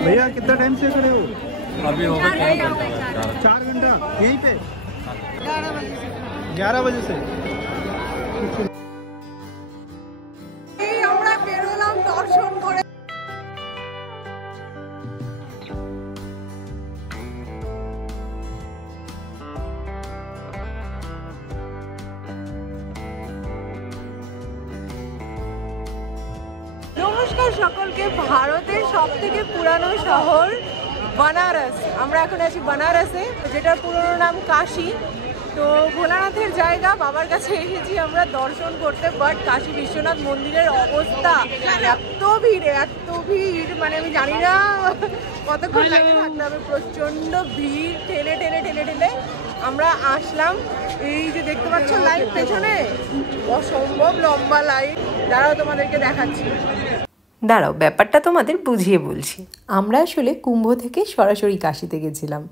भैया कितना टाइम से खड़े हो? अभी हो गए 4 घंटा यहीं पे 11 बजे से। আমরা বেরোলাম দর্শন করে। নমস্কার সকলকে। ভারতের সবথেকে পুরানো শহর बनारस। আমরা এখন আছি बनारसे, যেটার পুরনো নাম কাশী। তো ভোলানাথের জায়গা, বাবার কাছে এসেছি আমরা দর্শন করতে। বাট কাশী বিশ্বনাথ মন্দিরের অবস্থা এত ভিড়, মানে আমি জানি না কতক্ষণ লাইনে থাকতে হবে। প্রচন্ড ভিড়, ঠেলে আমরা আসলাম। এই যে দেখতে পাচ্ছ লাইন পেছনে, অসম্ভব লম্বা লাইন। দাঁড়াও তোমাদেরকে দেখাচ্ছি। দাঁড়াও, ব্যাপারটা তোমাদের বুঝিয়ে বলছি। আমরা আসলে কুম্ভ থেকে সরাসরি কাশীতে গেছিলাম,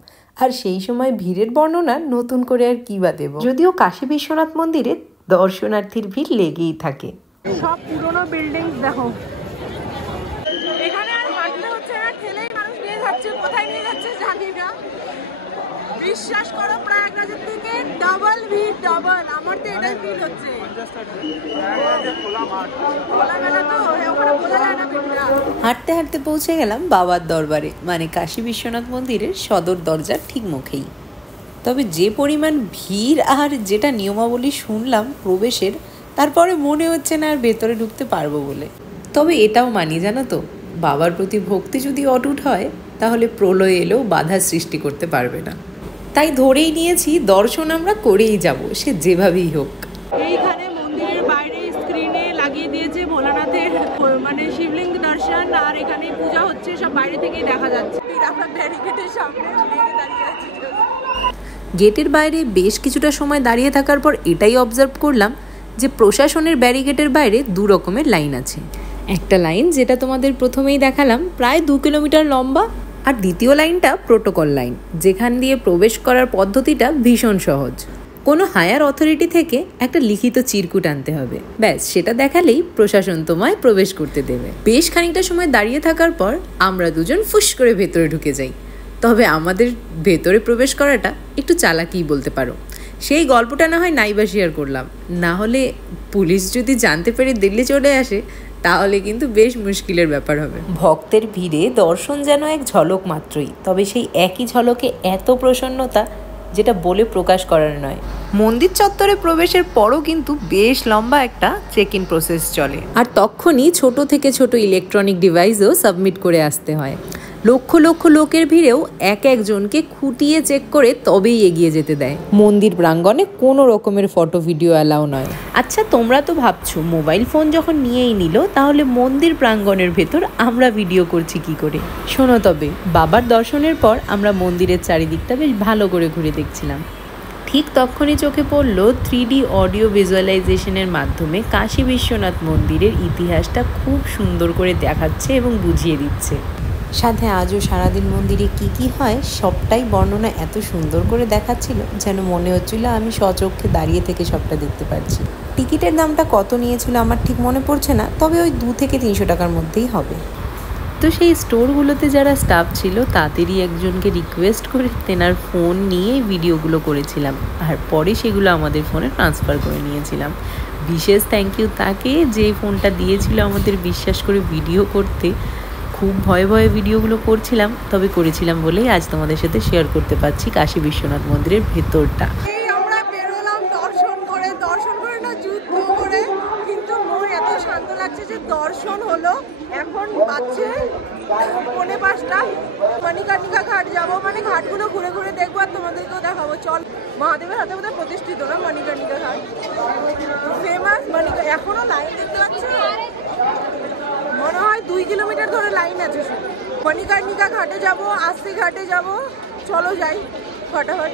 আর সেই সময় ভিড়ের বর্ণনা নতুন করে আর কি বা দেব। যদিও কাশী বিশ্বনাথ মন্দিরে দর্শনার্থীর ভিড় লেগেই থাকে। সব পুরনো বিল্ডিং দেখো, এখানে আর হাঁটতে হচ্ছে না, ঠেলেই মানুষ নিয়ে যাচ্ছে। কোথায় নিয়ে যাচ্ছে জানি না। বিশ্বাস করো, প্রয়াগরাজের থেকে ডাবল ভিড়, ডাবল। আমার তো এটাই ফিল হচ্ছে। হাঁটতে হাঁটতে পৌঁছে গেলাম বাবার দরবারে, মানে কাশী বিশ্বনাথ মন্দিরের সদর দরজার ঠিক মুখেই। তবে যে পরিমাণ ভিড় আর যেটা নিয়মাবলী শুনলাম প্রবেশের, তারপরে মনে হচ্ছে না আর ভেতরে ঢুকতে পারবো বলে। তবে এটাও মানি, জানো তো, বাবার প্রতি ভক্তি যদি অটুট হয় তাহলে প্রলয় এলেও বাধা সৃষ্টি করতে পারবে না। তাই ধরেই নিয়েছি দর্শন আমরা করেই যাব, সে যেভাবেই হোক। এইখানে মন্দিরের বাইরে স্ক্রিনে লাগিয়ে দিয়েছে ভোলানাথের মানে শিবলিঙ্গ দর্শন, আর এখানে পূজা হচ্ছে, সব বাইরে থেকেই দেখা যাচ্ছে। আমরা ব্যারিকেডের সামনে দাঁড়িয়ে আছি। গেটের বাইরে বেশ কিছুটা সময় দাঁড়িয়ে থাকার পর এটাই অবজার্ভ করলাম যে প্রশাসনের ব্যারিকেডের বাইরে 2 রকমের লাইন আছে। একটা লাইন যেটা তোমাদের প্রথমেই দেখালাম, প্রায় 2 কিলোমিটার লম্বা, আর দ্বিতীয় লাইনটা প্রোটোকল লাইন, যেখান দিয়ে প্রবেশ করার পদ্ধতিটা ভীষণ সহজ। কোনো হায়ার অথরিটি থেকে একটা লিখিত চিরকুট আনতে হবে, ব্যাস সেটা দেখালেই প্রশাসন তোমায় প্রবেশ করতে দেবে। বেশ খানিকটা সময় দাঁড়িয়ে থাকার পর আমরা দুজন ফুস করে ভেতরে ঢুকে যাই। তবে আমাদের ভেতরে প্রবেশ করাটা একটু চালাকিই বলতে পারো। সেই গল্পটা না হয় নাইবা শেয়ার করলাম, না হলে পুলিশ যদি জানতে পেরে দিল্লি চলে আসে তাহলে কিন্তু বেশ মুশকিলের ব্যাপার হবে। ভক্তের ভিড়ে দর্শন যেন এক ঝলক মাত্রই, তবে সেই একই ঝলকে এত প্রসন্নতা যেটা বলে প্রকাশ করার নয়। মন্দির চত্বরে প্রবেশের পরও কিন্তু বেশ লম্বা একটা চেক ইন প্রসেস চলে, আর তখনই ছোট থেকে ছোট ইলেকট্রনিক ডিভাইসও সাবমিট করে আসতে হয়। লক্ষ লক্ষ লোকের ভিড়েও একজনকে খুঁটিয়ে চেক করে তবেই এগিয়ে যেতে দেয়। মন্দির প্রাঙ্গণে কোনো রকমের ফটো ভিডিও অ্যালাউ নয়। আচ্ছা, তোমরা তো ভাবছো মোবাইল ফোন যখন নিয়েই নিল, তাহলে মন্দির প্রাঙ্গণের ভেতর আমরা ভিডিও করছি কি করে? শোনো, তবে বাবার দর্শনের পর আমরা মন্দিরের চারিদিকটা বেশ ভালো করে ঘুরে দেখছিলাম। ঠিক তখনই চোখে পড়ল 3D অডিও ভিজুয়ালাইজেশনের মাধ্যমে কাশী বিশ্বনাথ মন্দিরের ইতিহাসটা খুব সুন্দর করে দেখাচ্ছে এবং বুঝিয়ে দিচ্ছে। সাথে আজও সারাদিন মন্দিরে কি হয় সবটাই বর্ণনা এত সুন্দর করে দেখাচ্ছিল, যেন মনে হচ্ছিল আমি স্বচক্ষে দাঁড়িয়ে থেকে সবটা দেখতে পাচ্ছি। টিকিটের দামটা কত নিয়েছিল আমার ঠিক মনে পড়ছে না, তবে ওই 2 থেকে 300 টাকার মধ্যেই হবে। তো সেই স্টোরগুলোতে যারা স্টাফ ছিল তাদেরই একজনকে রিকোয়েস্ট করে তেনার ফোন নিয়ে ভিডিওগুলো করেছিলাম, আর পরে সেগুলো আমাদের ফোনে ট্রান্সফার করে নিয়েছিলাম। বিশেষ থ্যাংক ইউ তাকে, যে ফোনটা দিয়েছিল আমাদের বিশ্বাস করে ভিডিও করতে। খুব ভয়ে ভিডিওগুলো করছিলাম, তবে করেছিলাম বলেই আজ তোমাদের সাথে শেয়ার করতে পারছি কাশী বিশ্বনাথ মন্দিরের ভেতরটা। আমরা বেরোলাম দর্শন করে না যুদ্ধ করে, কিন্তু মন এত শান্ত লাগছে যে দর্শন হলো। এখন বাজছে 4:45। মণিকর্ণিকা ঘাট যাবো, মানে ঘাটগুলো ঘুরে ঘুরে দেখবো আর তোমাদেরকেও দেখাবো। চল, মহাদেবের হাতে বোধহয় প্রতিষ্ঠিত না মণিকর্ণিকা ঘাট, ফেমাস মণিকা। এখনো লাইন দেখতে পাচ্ছ, মনে হয় 2 কিলোমিটার ধরে লাইন আছে। মণিকর্ণিকা ঘাটে যাব, আস্তি ঘাটে যাব, চলো যাই फटाफट।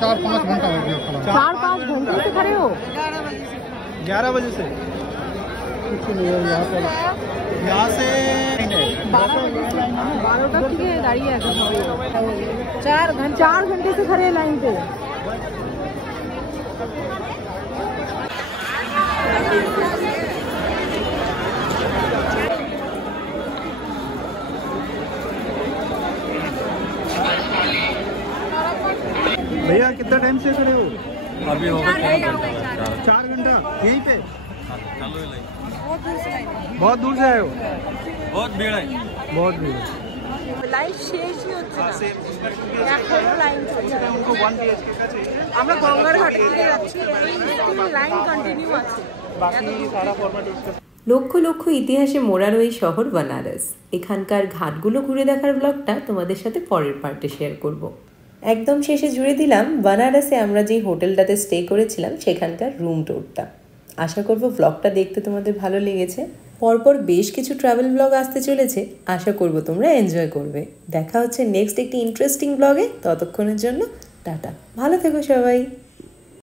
4-5 घंटा हो गया। 4-5 घंटे से खड़े हो? 11 बजे से। यहाँ से 12 तक की गाड़ी है। 4 घंटे से खड़े हैं लाइन पे। भैया कितना टाइम से खड़े हो? अभी हो गए 4 घंटा यहीं पे? चालू है लाइन। बहुत दूर से आए हो? बहुत भीड़ है। बहुत भीड़ है। লাইন শেষই হচ্ছে না, এখনো লাইন চলছে। আমরা গঙ্গার ঘাট থেকে যাচ্ছি, লাইন কন্টিনিউ আছে। লক্ষ লক্ষ ইতিহাসে মোড়ানো এই শহর বানারস। এখানকার ঘাটগুলো ঘুরে দেখার ব্লগটা তোমাদের সাথে পরের পার্টে শেয়ার করব। একদম শেষে জুড়ে দিলাম বানারসে আমরা যেই হোটেলটাতে স্টে করেছিলাম সেখানকার রুম ট্যুরটা। আশা করব ব্লগটা দেখতে তোমাদের ভালো লেগেছে। পরপর বেশ কিছু ট্রাভেল ব্লগ আসতে চলেছে, আশা করব তোমরা এনজয় করবে। দেখা হচ্ছে নেক্সট একটি ইন্টারেস্টিং ব্লগে। ততক্ষণের জন্য টাটা, ভালো থেকো সবাই।